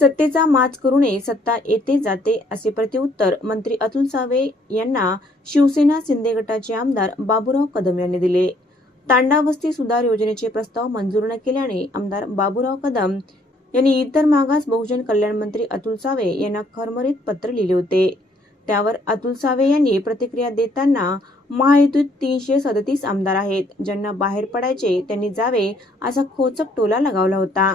सत्तेचा माच करू नये सत्ता येते जाते असे प्रत्युत्तर मंत्री अतुल सावे यांना शिवसेना शिंदे गटाचे आमदार बाबूराव कदम यांनी दिले. तांडा वस्ती सुधार योजनेचे प्रस्ताव मंजूर न केल्याने आमदार बाबूराव कदम यांनी इतर मागास बहुजन कल्याण मंत्री अतुल सावे यांना खरमरीत पत्र लिहिले होते. त्यावर अतुल सावे यांनी प्रतिक्रिया देताना महायुतीत तीनशे सदतीस आमदार आहेत. ज्यांना बाहेर पडायचे त्यांनी जावे असा खोचक टोला लगावला होता.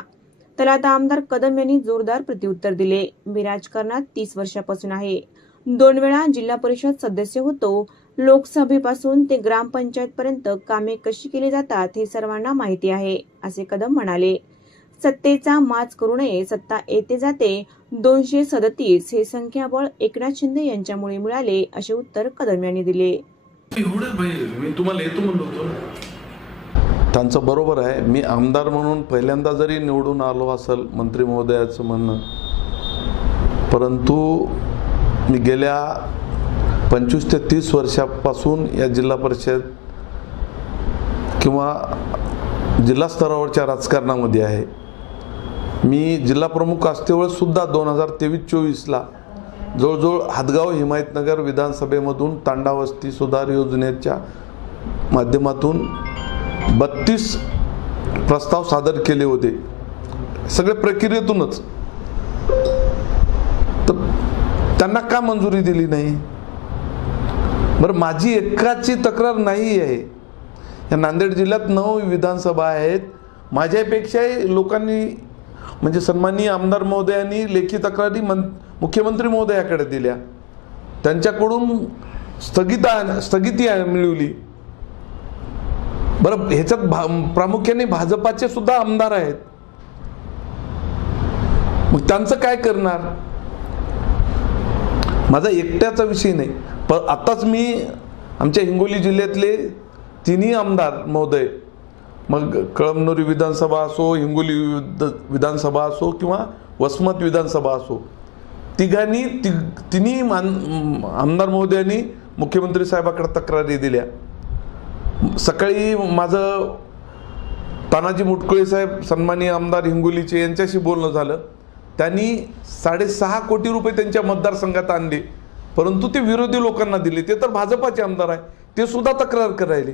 त्याला आता आमदार कदम यांनी जोरदार प्रत्युत्तर दिले. मी राजकारणात तीस वर्षापासून आहे. दोन वेळा जिल्हा परिषद सदस्य होतो. लोकसभेपासून ते ग्रामपंचायत पर्यंत कामे कशी केली जातात हे सर्वांना माहिती आहे असे कदम म्हणाले. सत्तेचा माच करू नये सत्ता येते जाते. दोनशे सदतीस हे संख्याबळ एकनाथ शिंदे यांच्यामुळे मिळाले असे उत्तर कदम यांनी दिले. एवढं तुम्हाला येतो म्हणलो होतो त्यांचं बरोबर आहे. मी आमदार म्हणून पहिल्यांदा जरी निवडून आलो असेल मंत्री महोदयाचं म्हणणं परंतु मी गेल्या पंचवीस ते तीस वर्षापासून या जिल्हा परिषद किंवा जिल्हा स्तरावरच्या राजकारणामध्ये आहे. मी जिल्हा प्रमुख असतेवेळेस सुद्धा दोन हजार तेवीस चोवीसला जवळजवळ हातगाव हिमायतनगर विधानसभेमधून तांडावस्ती सुधार योजनेच्या माध्यमातून बत्तीस प्रस्ताव सादर केले होते. सगळे प्रक्रियेतूनच. तर त्यांना का मंजुरी दिली नाही? बरं माझी एकाची तक्रार नाही आहे. या नांदेड जिल्ह्यात नऊ विधानसभा आहेत. माझ्यापेक्षाही लोकांनी म्हणजे सन्माननीय आमदार महोदयांनी लेखी तक्रारी मन मुख्यमंत्री महोदयाकडे दिल्या. त्यांच्याकडून स्थगिता स्थगिती मिळवली. बरं ह्याच्यात भा प्रामुख्याने भाजपाचे सुद्धा आमदार आहेत. मग त्यांचं काय करणार? माझा एकट्याचा विषय नाही. पण आताच मी आमच्या हिंगोली जिल्ह्यातले तिन्ही आमदार महोदय मग कळमनुरी विधानसभा असो हिंगोली विधानसभा असो किंवा वसमत विधानसभा असो तिघांनी ति तिन्ही मान आमदार महोदयांनी मुख्यमंत्री साहेबाकडे तक्रारी दिल्या. सकाळी माझं तानाजी मुटकुळे साहेब सन्माननीय आमदार हिंगोलीचे यांच्याशी बोलणं झालं. त्यांनी साडेसहा कोटी रुपये त्यांच्या मतदारसंघात आणले. परंतु ते विरोधी लोकांना दिले. ते तर भाजपाचे आमदार आहे. ते सुद्धा तक्रार करायले.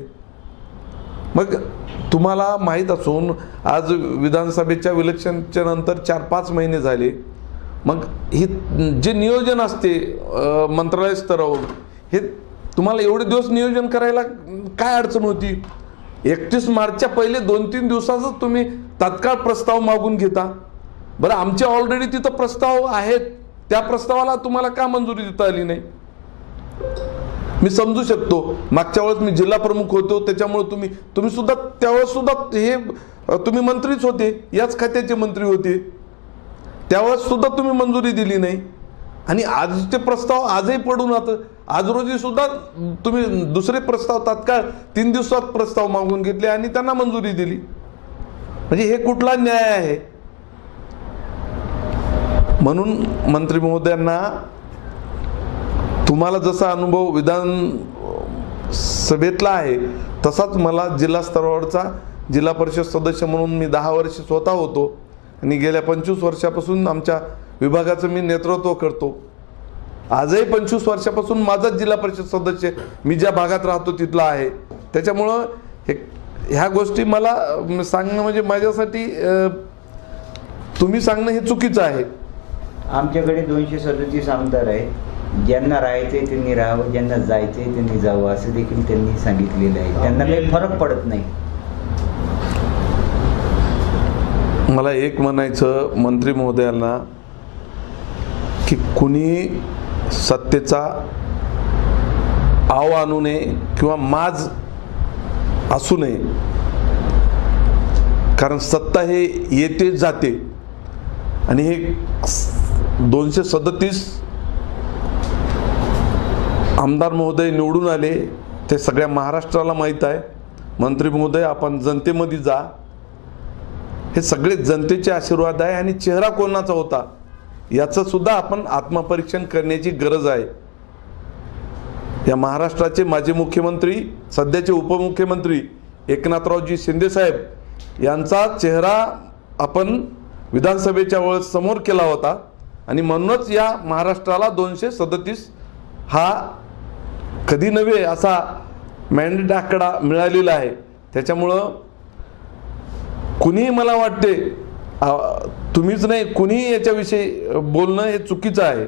मग तुम्हाला माहीत असून आज विधानसभेच्या विलक्षणच्या नंतर चार पाच महिने झाले. मग हे जे नियोजन असते मंत्रालय स्तरावर हे तुम्हाला एवढे दिवस नियोजन करायला काय अडचण होती? एकतीस मार्चच्या पहिले दोन तीन दिवसातच तुम्ही तात्काळ प्रस्ताव मागून घेता. बरं आमचे ऑलरेडी तिथं प्रस्ताव आहेत. त्या प्रस्तावाला तुम्हाला का मंजुरी देता आली नाही? मी समजू शकतो. मागच्या वेळेस मी जिल्हा प्रमुख होतो त्याच्यामुळे तुम्ही तुम्ही सुद्धा त्यावेळेस सुद्धा हे तुम्ही मंत्रीच होते. याच खात्याचे मंत्री होते. त्यावेळेस सुद्धा तुम्ही मंजुरी दिली नाही. आणि आज ते प्रस्ताव आजही पडून आता आज रोजी सुद्धा तुम्ही दुसरे प्रस्ताव तात्काळ तीन दिवसात प्रस्ताव मागून घेतले आणि त्यांना मंजुरी दिली. म्हणजे हे कुठला न्याय आहे? म्हणून मंत्री महोदयांना तुम्हाला जसा अनुभव विधान सभेतला आहे तसाच मला जिल्हा स्तरावरचा जिल्हा परिषद सदस्य म्हणून मी दहा वर्ष स्वतः होतो आणि गेल्या पंचवीस वर्षापासून आमच्या विभागाचं मी नेतृत्व करतो. आजही पंचवीस वर्षापासून माझाच जिल्हा परिषद सदस्य मी ज्या भागात राहतो तिथला आहे. त्याच्यामुळं हे ह्या गोष्टी मला सांगणं म्हणजे माझ्यासाठी तुम्ही सांगणं हे चुकीचं आहे. आमच्याकडे दोनशे सदतीस आमदार आहेत. ज्यांना राहायचंय त्यांनी राहावं ज्यांना जायचंय त्यांनी जावं असं देखील त्यांनी सांगितलेलं आहे. त्यांना काही फरक पडत नाही. मला एक म्हणायचं मंत्री महोदयांना की कुणी सत्तेचा आव आणू नये किंवा माज असू नये. कारण सत्ता हे येते जाते. आणि हे दोनशे सदतीस आमदार महोदय निवडून आले ते सगळ्या महाराष्ट्राला माहीत आहे. मंत्री महोदय आपण जनतेमध्ये जा. हे सगळे जनतेचे आशीर्वाद आहे आणि चेहरा कोणाचा होता? याचं सुद्धा आपण आत्मपरीक्षण करण्याची गरज आहे. या महाराष्ट्राचे माजी मुख्यमंत्री सध्याचे उपमुख्यमंत्री एकनाथरावजी शिंदेसाहेब यांचा चेहरा आपण विधानसभेच्या वेळेस समोर केला होता आणि म्हणूनच या महाराष्ट्राला दोनशे सदतीस हा कधी नव्हे असा मॅन्डेट आकडा मिळालेला आहे. त्याच्यामुळं कुणीही मला वाटते तुम्हीच नाही कुणीही याच्याविषयी बोलणं हे चुकीचं आहे.